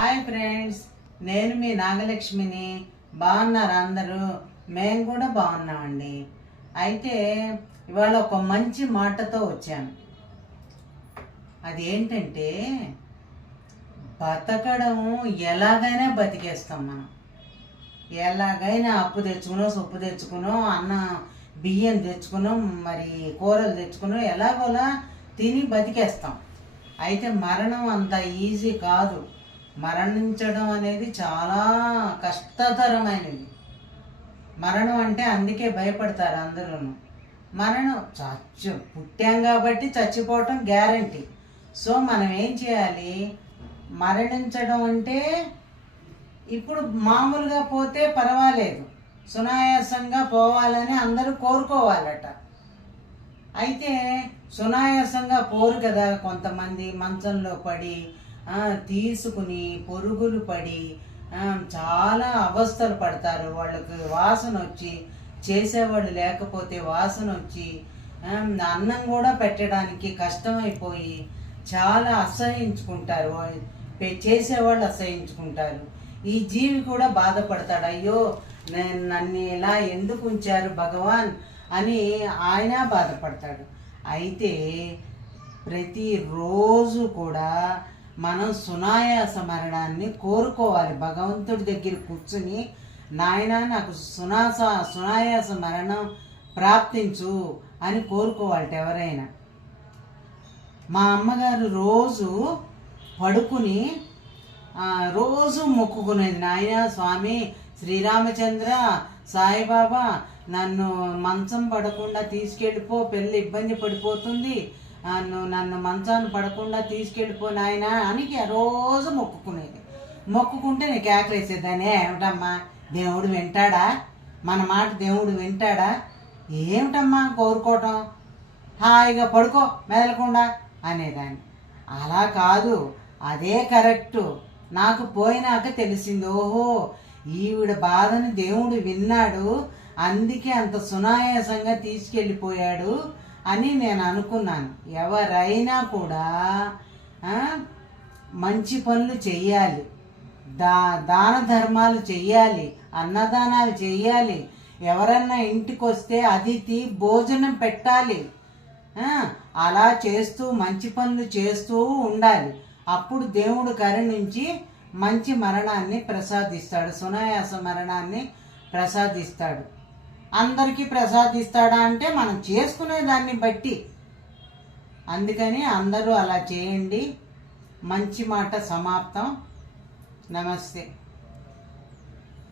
Hi friends నేను మీ నాగలక్ష్మిని. బాగున్నారు అందరూ? మేము కూడా బాగున్నామండి. అయితే ఇవాళ ఒక మంచి మాటతో వచ్చాను. అది ఏంటంటే బతకడం ఎలాగైనా బతికేస్తాం మనం. ఎలాగైనా అప్పు తెచ్చుకునో సొప్పు తెచ్చుకునో అన్న బియ్యం తెచ్చుకునో మరి కూరలు తెచ్చుకునో ఎలాగోలా తిని బతికేస్తాం. అయితే మరణం అంత ఈజీ కాదు. మరణించడం అనేది చాలా కష్టతరమైనది. మరణం అంటే అందుకే భయపడతారు అందరూ మరణం చచ్చు పుట్టాం కాబట్టి చచ్చిపోవటం గ్యారంటీ. సో మనం ఏం చేయాలి? మరణించడం అంటే ఇప్పుడు మామూలుగా పోతే పర్వాలేదు. సునాయాసంగా పోవాలని అందరూ కోరుకోవాలట. అయితే సునాయాసంగా పోరు కదా కొంతమంది మంచంలో పడి తీసుకుని పొరుగులు పడి చాలా అవస్థలు పడతారు. వాళ్ళకి వాసన వచ్చి చేసేవాళ్ళు లేకపోతే వాసన వచ్చి అన్నం కూడా పెట్టడానికి కష్టమైపోయి చాలా అసహించుకుంటారు. చేసేవాళ్ళు అసహించుకుంటారు. ఈ జీవి కూడా బాధపడతాడు. అయ్యో నన్ను ఇలా ఎందుకు ఉంచారు భగవాన్ అని ఆయన బాధపడతాడు. అయితే ప్రతిరోజు కూడా మనం సునాయాస మరణాన్ని కోరుకోవాలి. భగవంతుడి దగ్గర కూర్చుని నాయన నాకు సునాస సునాయాస మరణం ప్రాప్తించు అని కోరుకోవాలట ఎవరైనా. మా అమ్మగారు రోజు పడుకుని రోజు మొక్కుకునేది నాయన స్వామి శ్రీరామచంద్ర సాయిబాబా నన్ను మంచం పడకుండా తీసుకెళ్ళిపో పెళ్ళి ఇబ్బంది పడిపోతుంది. నన్ను నన్ను మంచాన్ని పడకుండా తీసుకెళ్ళిపో నాయన అని రోజు మొక్కుకునేది. మొక్కుకుంటే నేను కేకలేసేదాన్ని ఏమిటమ్మా? దేవుడు వింటాడా? మన మాట దేవుడు వింటాడా? ఏమిటమ్మా కోరుకోవటం? హాయిగా పడుకో మెదలకుండా అనేదాన్ని. అలా కాదు అదే కరెక్టు. నాకు పోయినాక తెలిసింది ఓహో ఈవిడ బాధని దేవుడు విన్నాడు అందుకే అంత సునాయాసంగా తీసుకెళ్ళిపోయాడు. అని నేను అనుకున్నాను. ఎవరైనా కూడా మంచి పనులు చెయ్యాలి. దా దాన ధర్మాలు చెయ్యాలి. అన్నదానాలు చెయ్యాలి. ఎవరన్నా ఇంటికి వస్తే అతిథి భోజనం పెట్టాలి. అలా చేస్తూ మంచి పనులు చేస్తూ ఉండాలి. అప్పుడు దేవుడు కరుణించి మంచి మరణాన్ని ప్రసాదిస్తాడు. సునాయాస మరణాన్ని ప్రసాదిస్తాడు. అందరికీ ప్రసాదిస్తాడా అంటే మనం చేసుకునే దాన్ని బట్టి. అందుకని అందరూ అలా చేయండి. మంచి మాట సమాప్తం. నమస్తే.